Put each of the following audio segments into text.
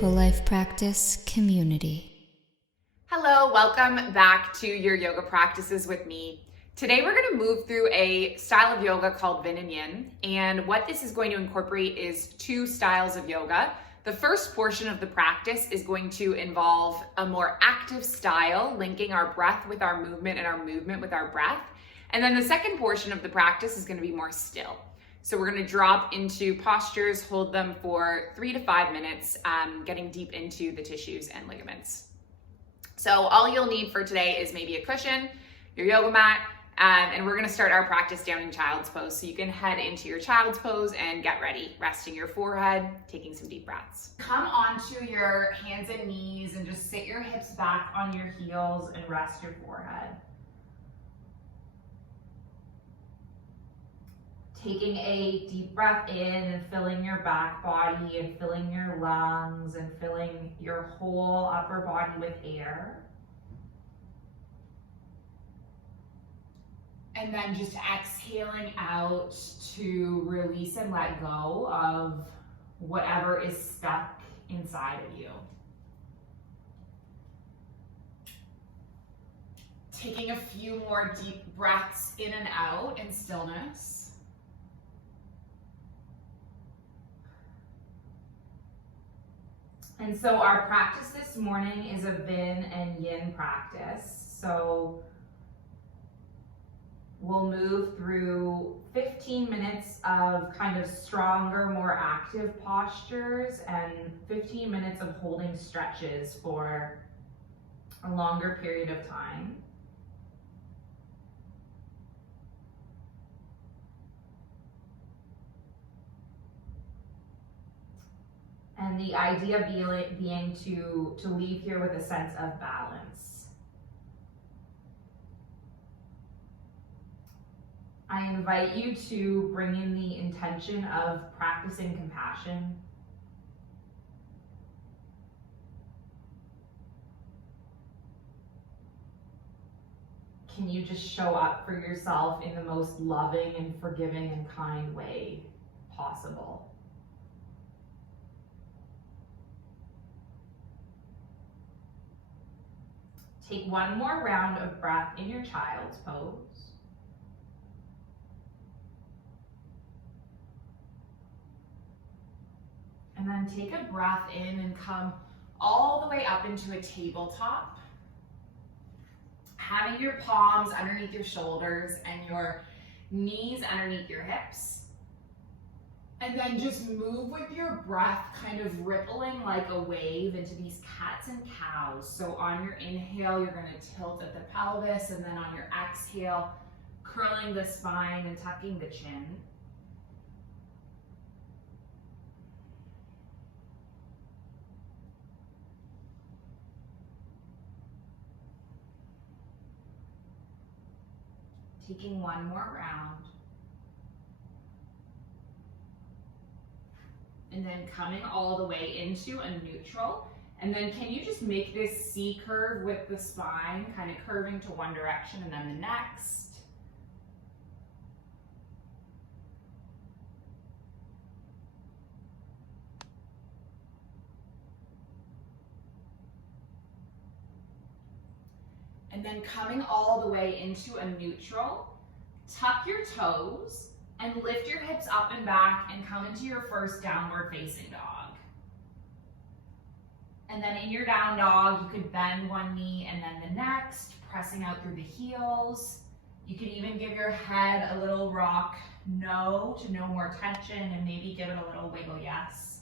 Mindful Life Practice community. Hello, welcome back to your yoga practices with me. Today we're going to move through a style of yoga called Vin Yin, and what this is going to incorporate is two styles of yoga. The first portion of the practice is going to involve a more active style, linking our breath with our movement and our movement with our breath. And then the second portion of the practice is going to be more still. So we're going to drop into postures, hold them for 3 to 5 minutes, getting deep into the tissues and ligaments. So all you'll need for today is maybe a cushion, your yoga mat, and we're going to start our practice down in child's pose. So you can head into your child's pose and get ready, resting your forehead, taking some deep breaths. Come onto your hands and knees and just sit your hips back on your heels and rest your forehead. Taking a deep breath in and filling your back body and filling your lungs and filling your whole upper body with air. And then just exhaling out to release and let go of whatever is stuck inside of you. Taking a few more deep breaths in and out in stillness. And so our practice this morning is a Vin and Yin practice. So we'll move through 15 minutes of kind of stronger, more active postures and 15 minutes of holding stretches for a longer period of time. And the idea being to leave here with a sense of balance. I invite you to bring in the intention of practicing compassion. Can you just show up for yourself in the most loving and forgiving and kind way possible? Take one more round of breath in your child's pose. And then take a breath in and come all the way up into a tabletop. Having your palms underneath your shoulders and your knees underneath your hips. And then just move with your breath, kind of rippling like a wave into these cats and cows. So on your inhale, you're going to tilt at the pelvis, and then on your exhale, curling the spine and tucking the chin. Taking one more round. And then coming all the way into a neutral. And then can you just make this C curve with the spine, kind of curving to one direction and then the next. And then coming all the way into a neutral, tuck your toes and lift your hips up and back and come into your first downward facing dog. And then in your down dog, you could bend one knee and then the next, pressing out through the heels. You could even give your head a little rock no to no more tension, and maybe give it a little wiggle yes.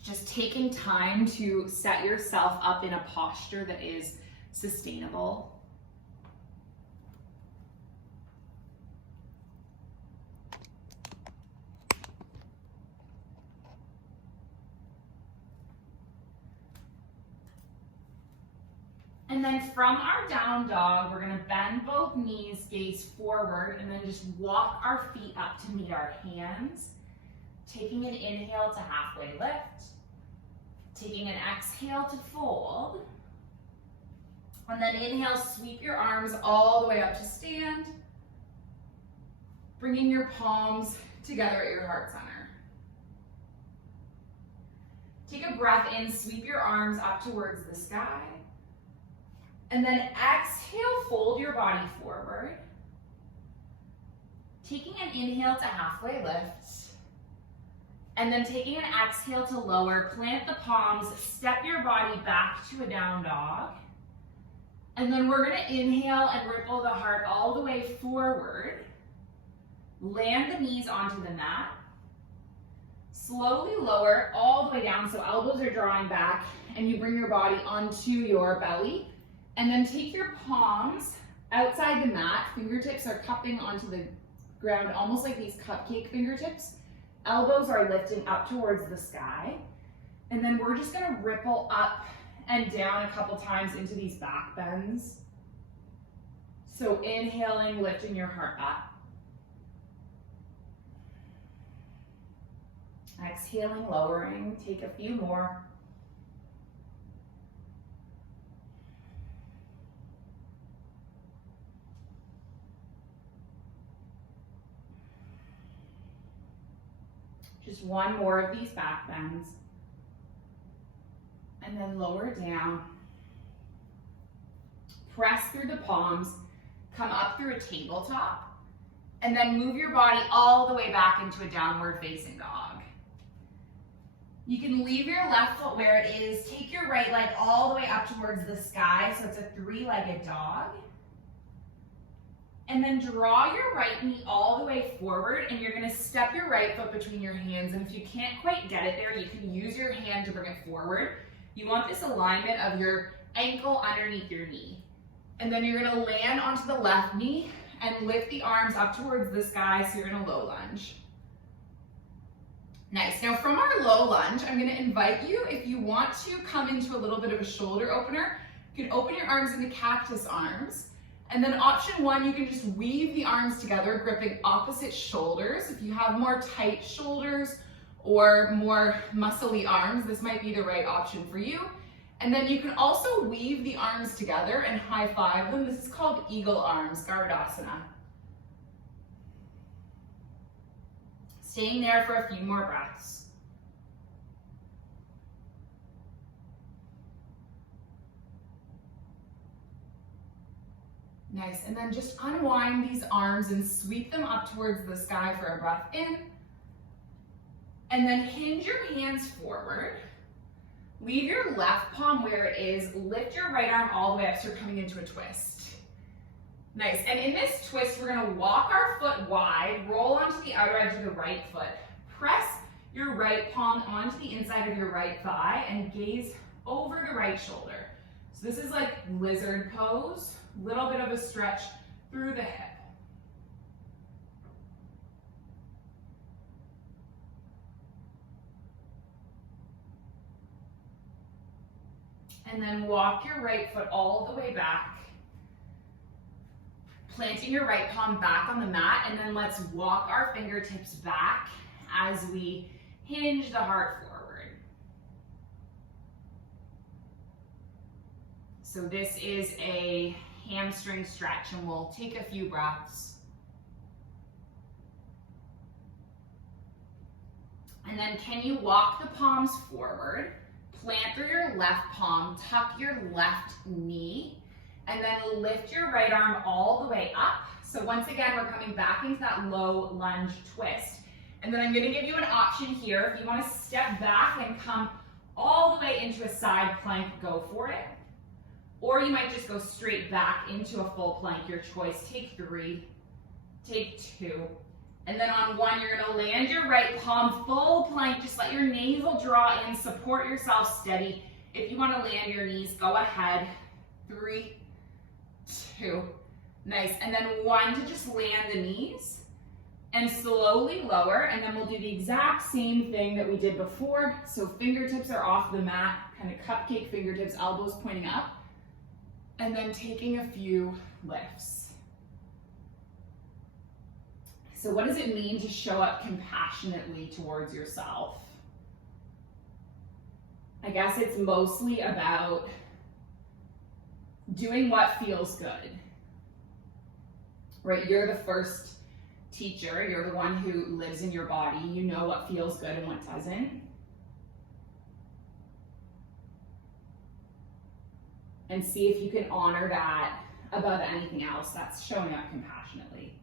Just taking time to set yourself up in a posture that is sustainable. And then from our down dog, we're going to bend both knees, gaze forward, and then just walk our feet up to meet our hands. Taking an inhale to halfway lift. Taking an exhale to fold. And then inhale, sweep your arms all the way up to stand. Bringing your palms together at your heart center. Take a breath in, sweep your arms up towards the sky. And then exhale, fold your body forward. Taking an inhale to halfway lift. And then taking an exhale to lower, plant the palms, step your body back to a down dog. And then we're gonna inhale and ripple the heart all the way forward. Land the knees onto the mat. Slowly lower all the way down, so elbows are drawing back, and you bring your body onto your belly. And then take your palms outside the mat. Fingertips are cupping onto the ground, almost like these cupcake fingertips. Elbows are lifting up towards the sky. And then we're just gonna ripple up and down a couple times into these back bends. So inhaling, lifting your heart up. Exhaling, lowering, take a few more. Just one more of these back bends. And then lower down. Press through the palms, come up through a tabletop, and then move your body all the way back into a downward facing dog. You can leave your left foot where it is, take your right leg all the way up towards the sky, so it's a three-legged dog. And then draw your right knee all the way forward, and you're gonna step your right foot between your hands, and if you can't quite get it there, you can use your hand to bring it forward. You want this alignment of your ankle underneath your knee. And then you're gonna land onto the left knee and lift the arms up towards the sky, so you're in a low lunge. Nice, now from our low lunge, I'm gonna invite you, if you want to come into a little bit of a shoulder opener, you can open your arms into cactus arms. And then option one, you can just weave the arms together, gripping opposite shoulders. If you have more tight shoulders or more muscly arms, this might be the right option for you. And then you can also weave the arms together and high five them. This is called eagle arms, Garudasana. Staying there for a few more breaths. Nice, and then just unwind these arms and sweep them up towards the sky for a breath in. And then hinge your hands forward. Leave your left palm where it is. Lift your right arm all the way up so you're coming into a twist. Nice, and in this twist, we're gonna walk our foot wide, roll onto the outer edge of the right foot. Press your right palm onto the inside of your right thigh and gaze over the right shoulder. So this is like lizard pose, little bit of a stretch through the hip. And then walk your right foot all the way back, planting your right palm back on the mat, and then let's walk our fingertips back as we hinge the heart forward. So this is a hamstring stretch, and we'll take a few breaths. And then can you walk the palms forward? Plant through your left palm, tuck your left knee, and then lift your right arm all the way up. So once again, we're coming back into that low lunge twist. And then I'm gonna give you an option here. If you wanna step back and come all the way into a side plank, go for it. Or you might just go straight back into a full plank, your choice. Take 3, take 2. And then on 1, you're gonna land your right palm, full plank, just let your navel draw in, support yourself steady. If you wanna land your knees, go ahead. 3, 2, nice. And then 1 to just land the knees and slowly lower, and then we'll do the exact same thing that we did before. So fingertips are off the mat, kind of cupcake fingertips, elbows pointing up, and then taking a few lifts. So what does it mean to show up compassionately towards yourself? I guess it's mostly about doing what feels good, right? You're the first teacher. You're the one who lives in your body. You know what feels good and what doesn't. And see if you can honor that above anything else that's showing up compassionately.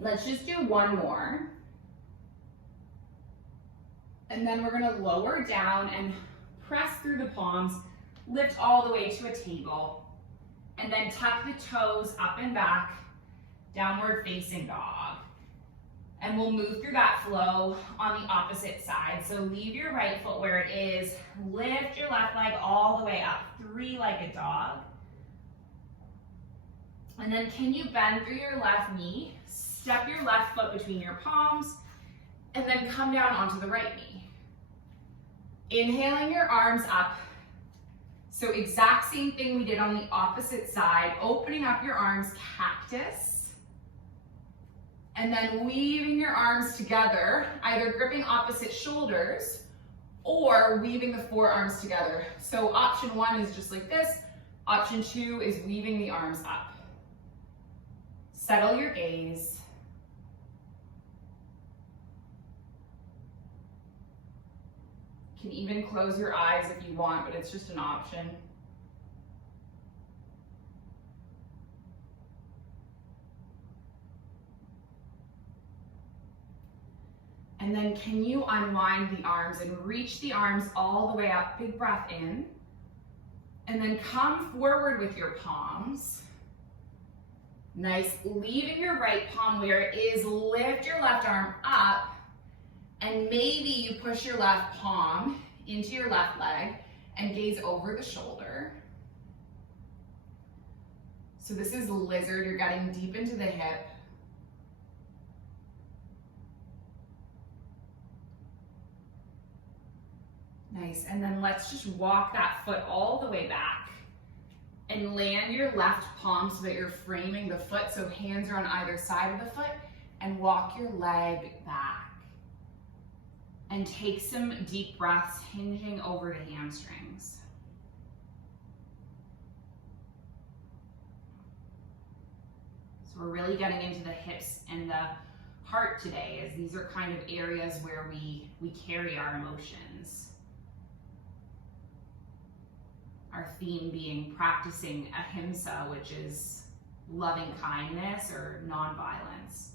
Let's just do one more. And then we're gonna lower down and press through the palms, lift all the way to a table, and then tuck the toes up and back, downward facing dog. And we'll move through that flow on the opposite side. So leave your right foot where it is, lift your left leg all the way up, three-legged dog. And then can you bend through your left knee, step your left foot between your palms, and then come down onto the right knee. Inhaling your arms up. So exact same thing we did on the opposite side, opening up your arms, cactus. And then weaving your arms together, either gripping opposite shoulders or weaving the forearms together. So option one is just like this. Option two is weaving the arms up. Settle your gaze. You can even close your eyes if you want, but it's just an option. And then can you unwind the arms and reach the arms all the way up, big breath in. And then come forward with your palms. Nice, leaving your right palm where it is, lift your left arm up, and maybe you push your left palm into your left leg and gaze over the shoulder. So this is lizard, you're getting deep into the hip. Nice, and then let's just walk that foot all the way back and land your left palm so that you're framing the foot, so hands are on either side of the foot, and walk your leg back. And take some deep breaths, hinging over the hamstrings. So we're really getting into the hips and the heart today, as these are kind of areas where we carry our emotions. Our theme being practicing ahimsa, which is loving kindness or nonviolence.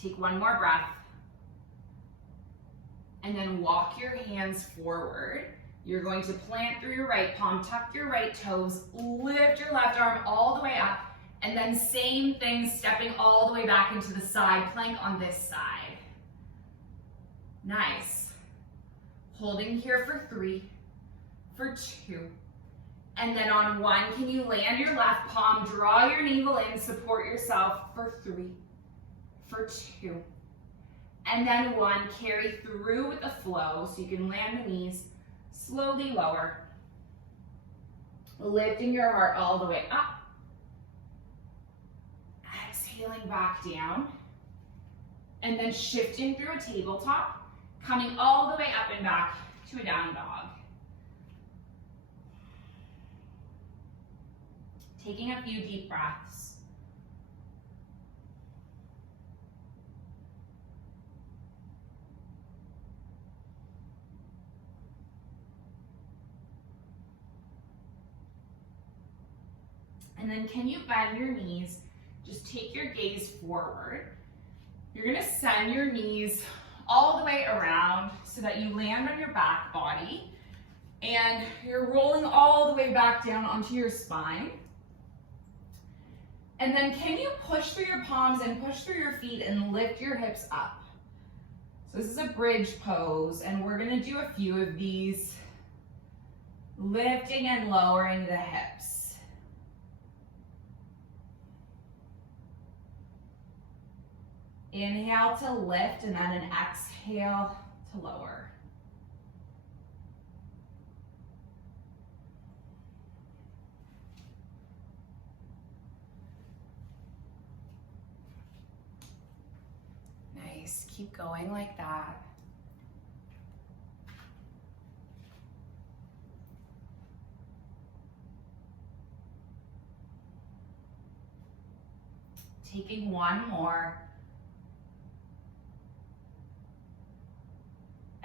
Take one more breath. And then walk your hands forward. You're going to plant through your right palm, tuck your right toes, lift your left arm all the way up, and then same thing, stepping all the way back into the side plank on this side. Nice. Holding here for 3, for 2, and then on 1, can you land your left palm, draw your navel in, support yourself for 3, for 2, and then 1, carry through with the flow so you can land the knees, slowly lower, lifting your heart all the way up, exhaling back down, and then shifting through a tabletop, coming all the way up and back to a down dog. Taking a few deep breaths. And then can you bend your knees? Just take your gaze forward. You're gonna send your knees all the way around so that you land on your back body, and you're rolling all the way back down onto your spine. And then can you push through your palms and push through your feet and lift your hips up? So this is a bridge pose, and we're gonna do a few of these, lifting and lowering the hips. Inhale to lift, and then an exhale to lower. Nice, keep going like that. Taking one more.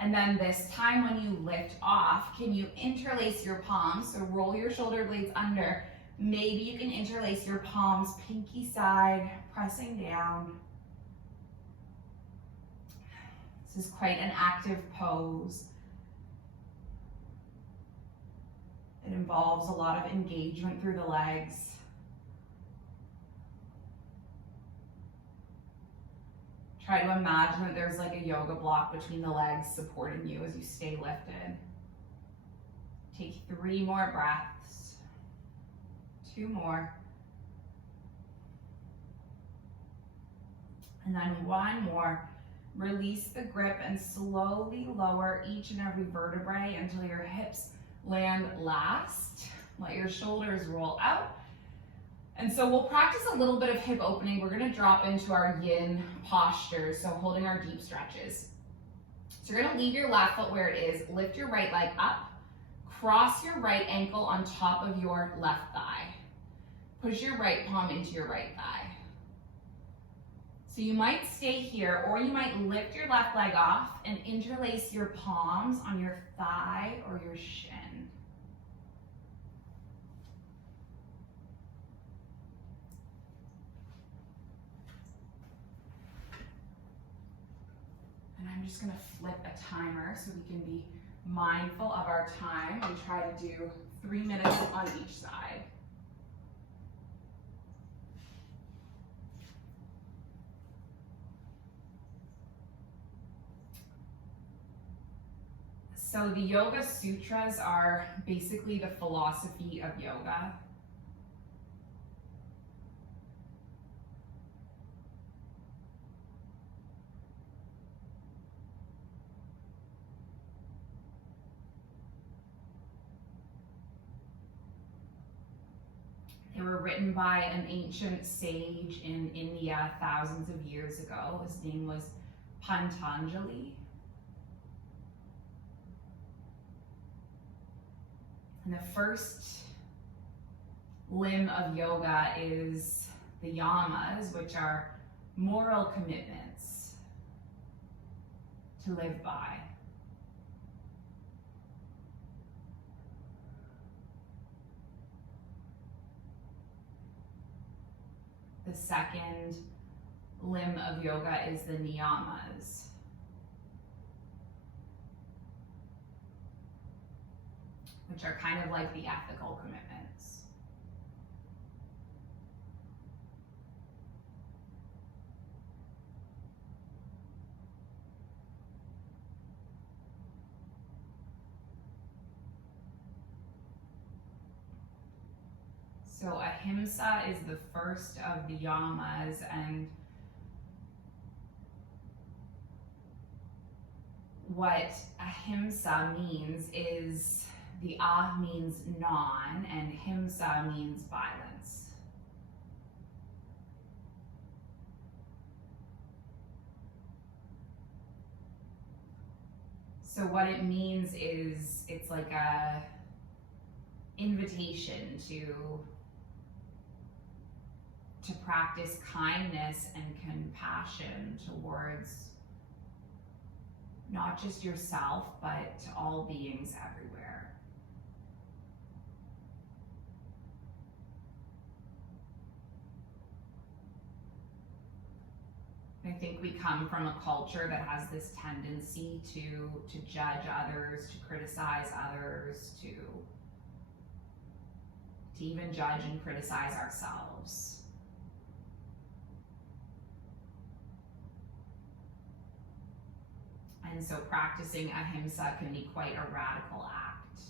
And then this time when you lift off, can you interlace your palms? So roll your shoulder blades under. Maybe you can interlace your palms, pinky side, pressing down. This is quite an active pose. It involves a lot of engagement through the legs. Try to imagine that there's like a yoga block between the legs supporting you as you stay lifted. Take 3 more breaths. 2 more. And then 1 more. Release the grip and slowly lower each and every vertebrae until your hips land last. Let your shoulders roll out. And so we'll practice a little bit of hip opening. We're gonna drop into our yin posture, so holding our deep stretches. So you're gonna leave your left foot where it is, lift your right leg up, cross your right ankle on top of your left thigh. Push your right palm into your right thigh. So you might stay here, or you might lift your left leg off and interlace your palms on your thigh or your shin. And I'm just gonna flip a timer so we can be mindful of our time. We try to do 3 minutes on each side. So the Yoga Sutras are basically the philosophy of yoga. They were written by an ancient sage in India thousands of years ago. His name was Patanjali. And the first limb of yoga is the yamas, which are moral commitments to live by. The second limb of yoga is the niyamas. Which are kind of like the ethical commitments. So ahimsa is the first of the yamas, and what ahimsa means is the ah means non, and himsa means violence. So what it means is it's like a invitation to practice kindness and compassion towards not just yourself, but to all beings everywhere. I think we come from a culture that has this tendency to judge others, to criticize others, to even judge and criticize ourselves. And so practicing ahimsa can be quite a radical act.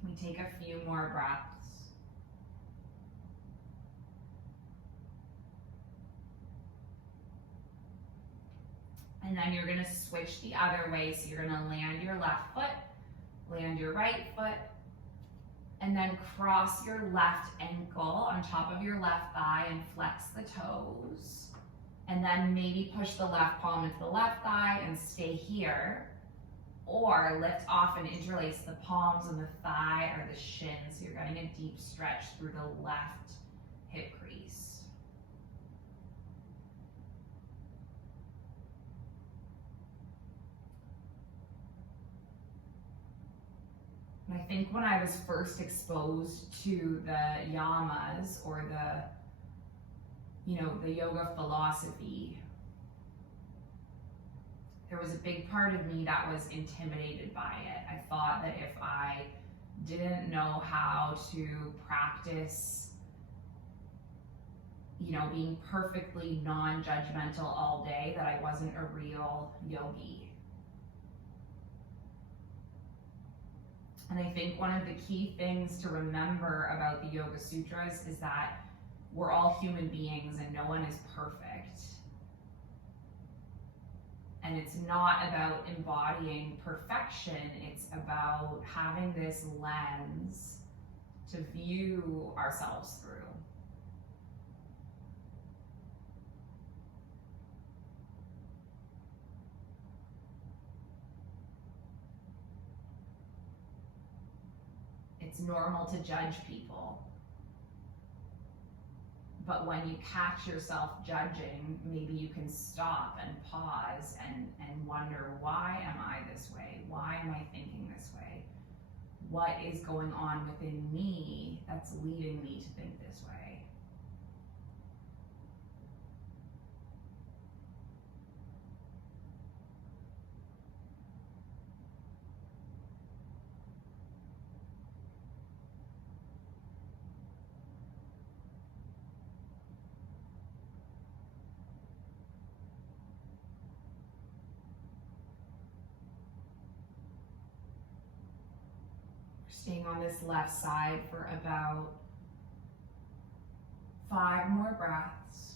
Can we take a few more breaths? And then you're gonna switch the other way. So you're gonna land your left foot, land your right foot, and then cross your left ankle on top of your left thigh and flex the toes. And then maybe push the left palm into the left thigh and stay here. Or lift off and interlace the palms and the thigh or the shin, so you're getting a deep stretch through the left hip crease. And I think when I was first exposed to the yamas, or the yoga philosophy, there was a big part of me that was intimidated by it. I thought that if I didn't know how to practice, being perfectly non-judgmental all day, that I wasn't a real yogi. And I think one of the key things to remember about the Yoga Sutras is that we're all human beings and no one is perfect. And it's not about embodying perfection, it's about having this lens to view ourselves through. It's normal to judge people. But when you catch yourself judging, maybe you can stop and pause and wonder, why am I this way? Why am I thinking this way? What is going on within me that's leading me to think this way? Staying on this left side for about 5 more breaths.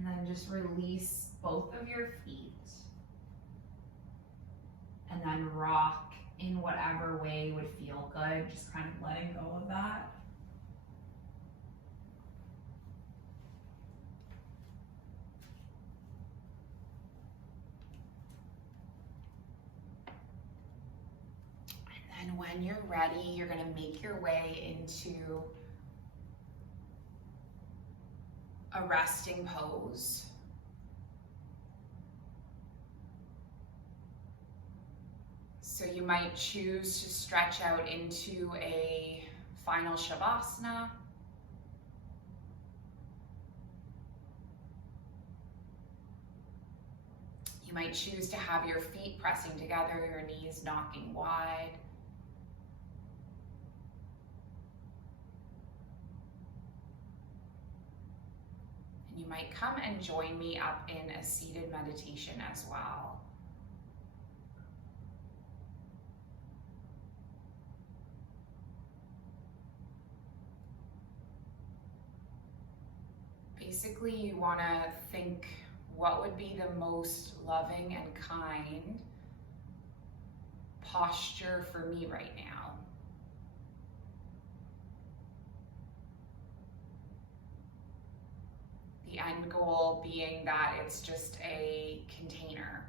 And then just release both of your feet. And then rock in whatever way would feel good, just kind of letting go of that. And then when you're ready, you're going to make your way into a resting pose. So you might choose to stretch out into a final Shavasana. You might choose to have your feet pressing together, your knees knocking wide. You might come and join me up in a seated meditation as well. Basically, you want to think, what would be the most loving and kind posture for me right now? The end goal being that it's just a container.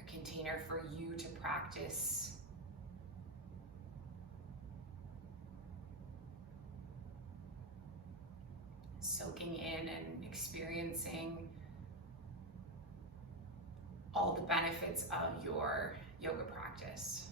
A container for you to practice soaking in and experiencing all the benefits of your yoga practice.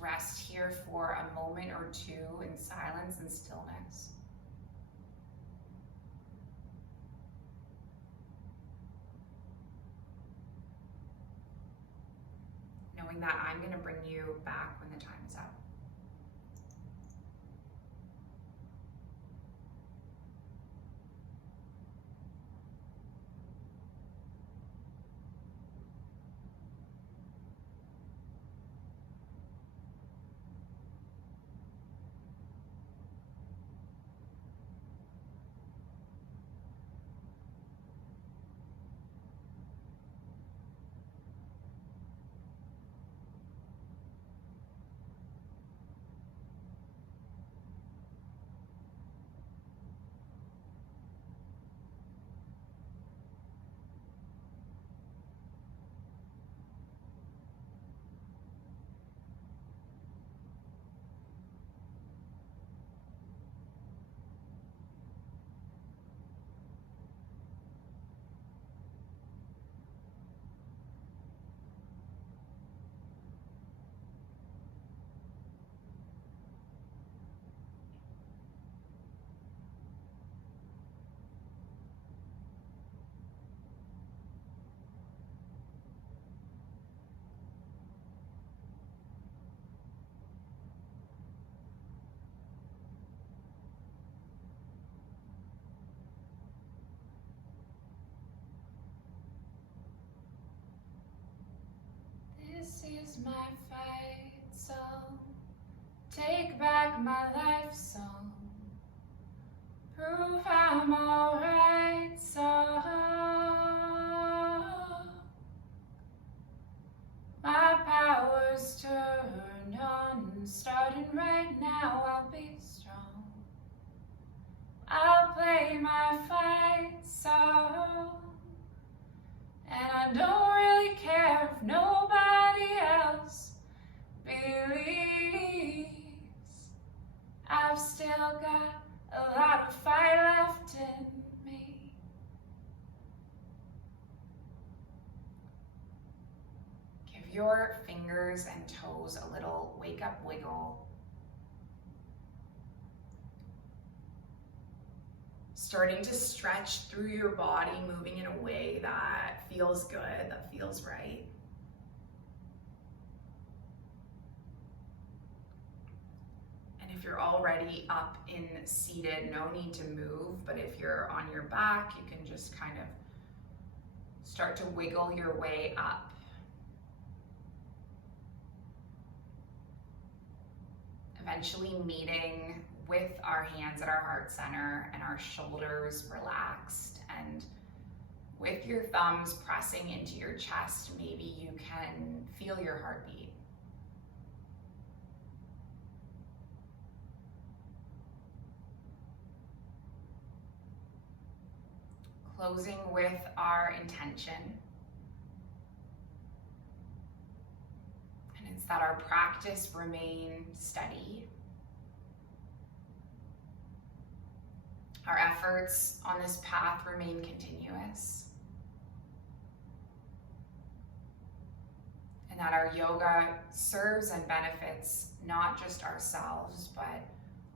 rest here for a moment or two in silence and stillness. Knowing that I'm going to bring you back when the time is up. This is my fight song, take back my life song, prove I'm alright song. My power's turned on, starting right now, I'll be strong. I'll play my fight song, and I don't really care if nobody else believes. I've still got a lot of fight left in me. Give your fingers and toes a little wake up wiggle. Starting to stretch through your body, moving in a way that feels good, that feels right. And if you're already up in seated, no need to move, but if you're on your back, you can just kind of start to wiggle your way up. Eventually meeting with our hands at our heart center and our shoulders relaxed, and with your thumbs pressing into your chest, maybe you can feel your heartbeat. Closing with our intention. And it's that our practice remain steady. Our efforts on this path remain continuous. And that our yoga serves and benefits not just ourselves, but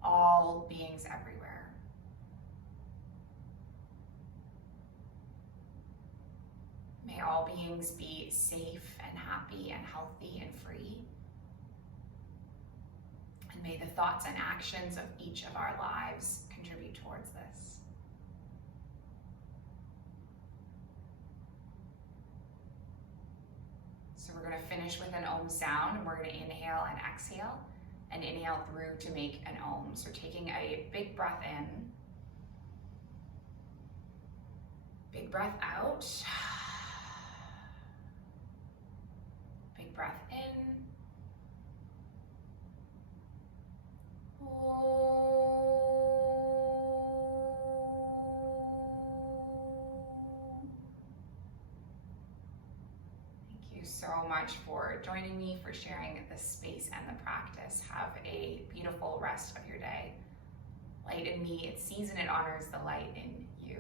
all beings everywhere. May all beings be safe and happy and healthy and free. And may the thoughts and actions of each of our lives contribute towards this. So we're going to finish with an Om sound, and we're going to inhale and exhale, and inhale through to make an Om. So taking a big breath in, big breath out, big breath in, so much for joining me, for sharing the space and the practice. Have a beautiful rest of your day. Light in me, it sees and it honors the light in you.